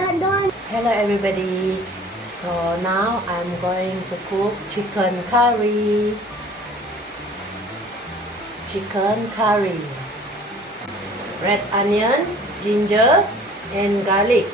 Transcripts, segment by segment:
Hello everybody. So now I'm going to cook chicken curry. Red onion, ginger and garlic.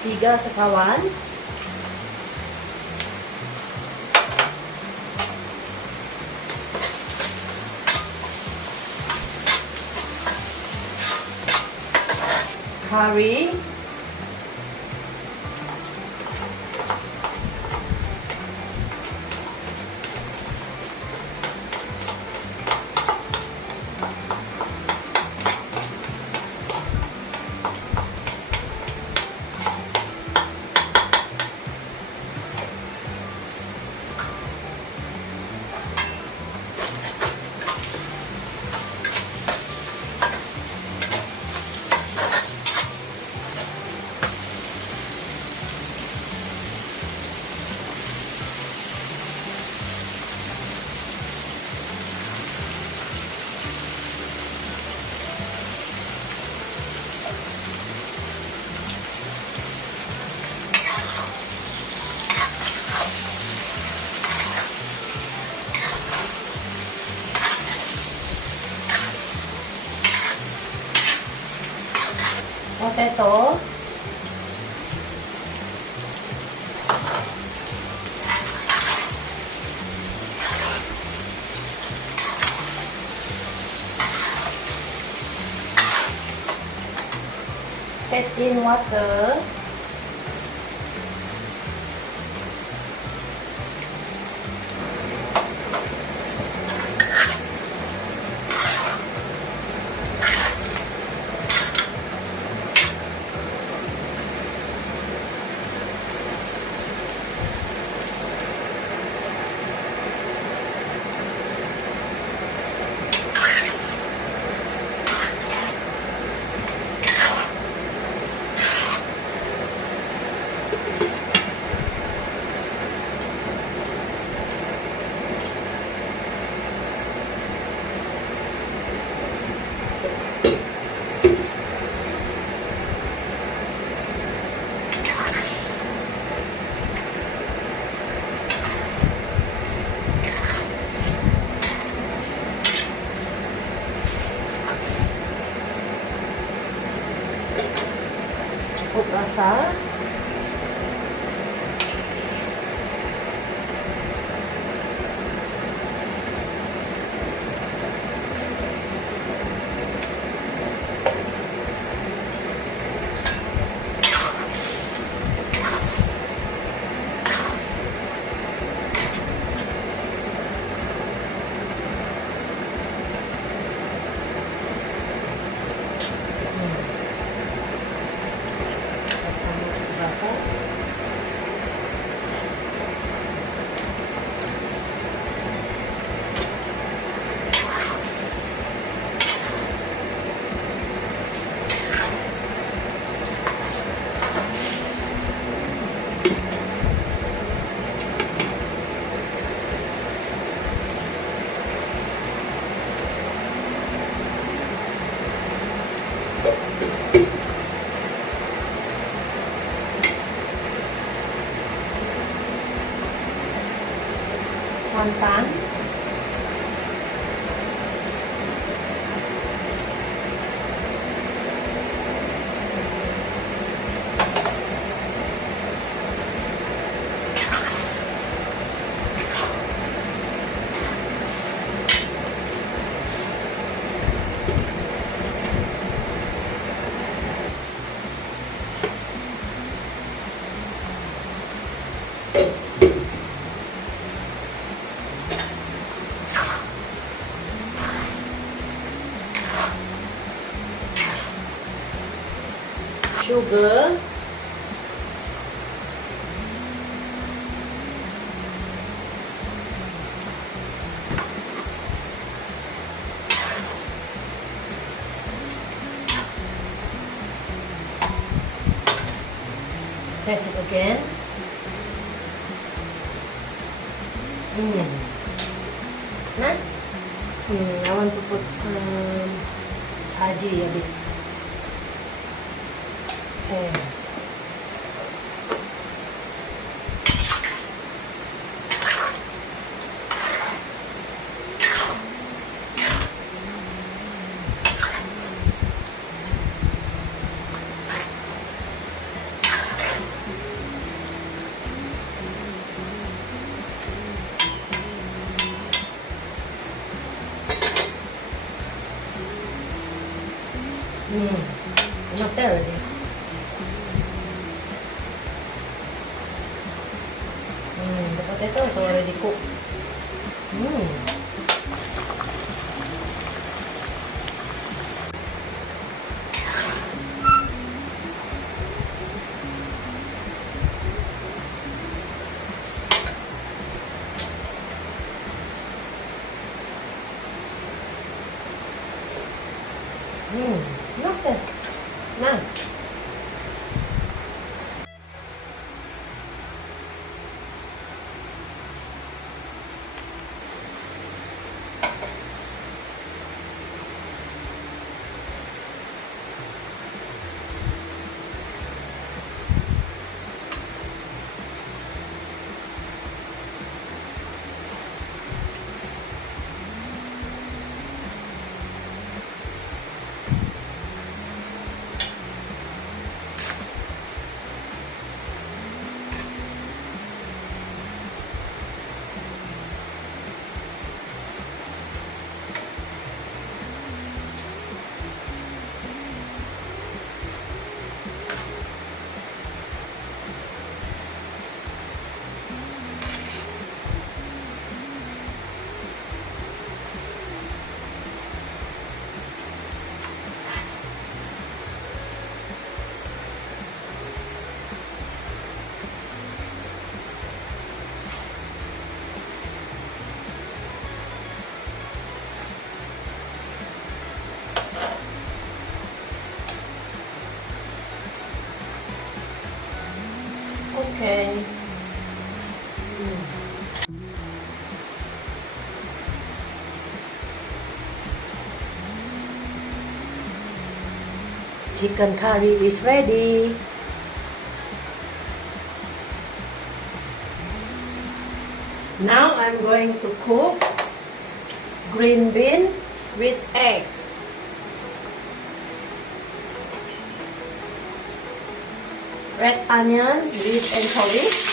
Tiga sekawan. Curry. Potato. Add in water. Cukup rasa. Santan. Sugar. taste it again. Nah. I want to put hearty a bit. Okay. Not there already. The potato is already cooked. Not there. Now. Okay. Chicken curry is ready. Now I'm going to cook green bean with egg. Red onion with anchovy.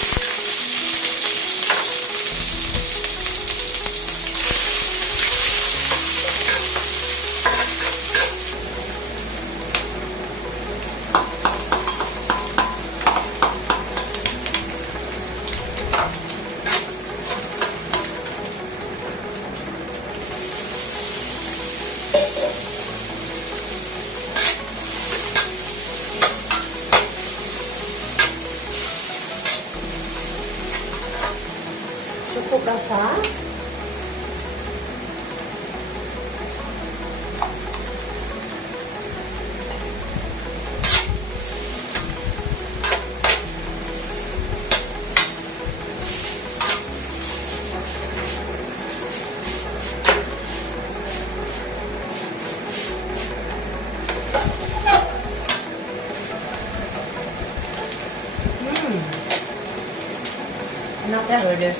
Cukup rasa. Enak ya udah.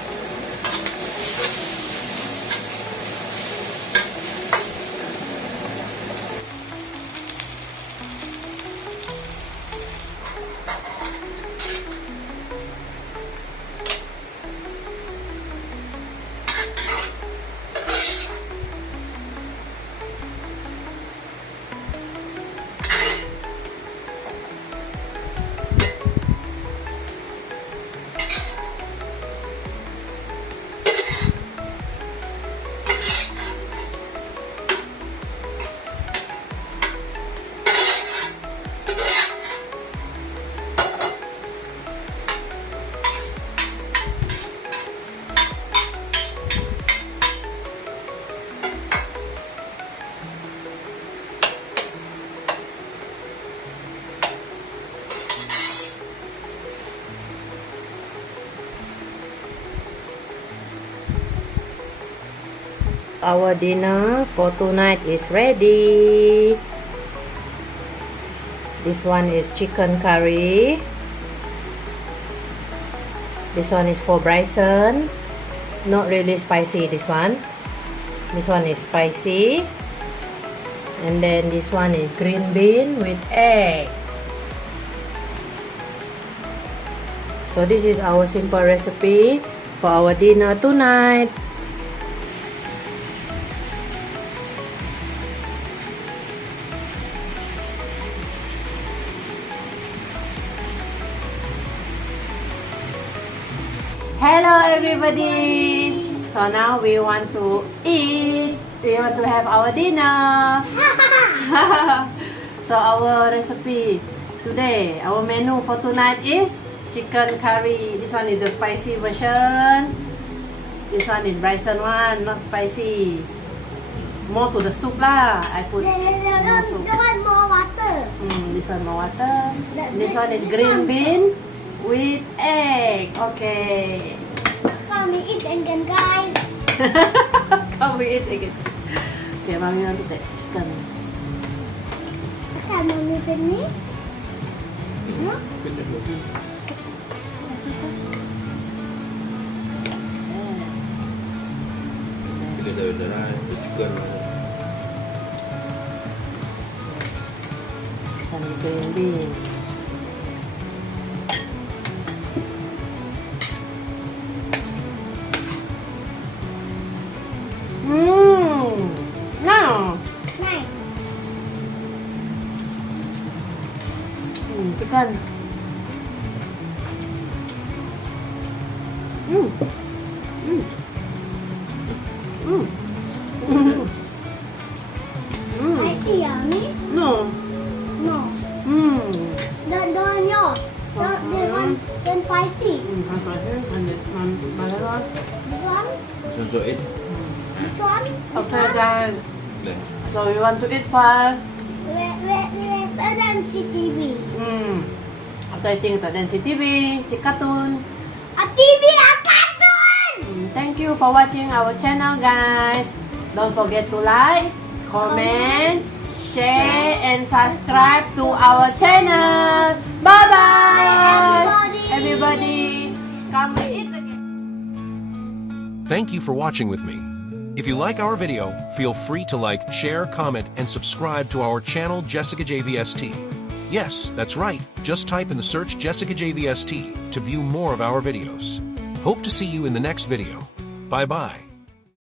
Our dinner for tonight is ready. This one is chicken curry. This one is for Bryson. Not really spicy, this one. This one is spicy. And then this one is green bean with egg. So this is our simple recipe for our dinner tonight. Hello everybody! So now we want to eat. We want to have our dinner. So our recipe today, our menu for tonight is chicken curry. This one is the spicy version. This one is Bryson one, not spicy. More to the soup lah. I put more soup. That one more water. This one more water. This one is green bean with egg. Okay. Come we eat again, guys. Come we eat again. Okay, mommy want to take chicken. Can mommy bring me? Some green bean. Now. Nice. Chicken. Spicy, yummy? No. No. The yours. The one spicy. This one? This one? Okay guys. So we want to eat first. Better than CTV. After eating the then TV, see cartoon. A TV, a cartoon! Thank you for watching our channel guys. Don't forget to like, comment, share and subscribe to our channel. Bye bye everybody. Come we eat again. Thank you for watching with me. If you like our video, feel free to like, share, comment, and subscribe to our channel Jessicajvst. Yes, that's right. Just type in the search Jessicajvst to view more of our videos. Hope to see you in the next video. Bye-bye.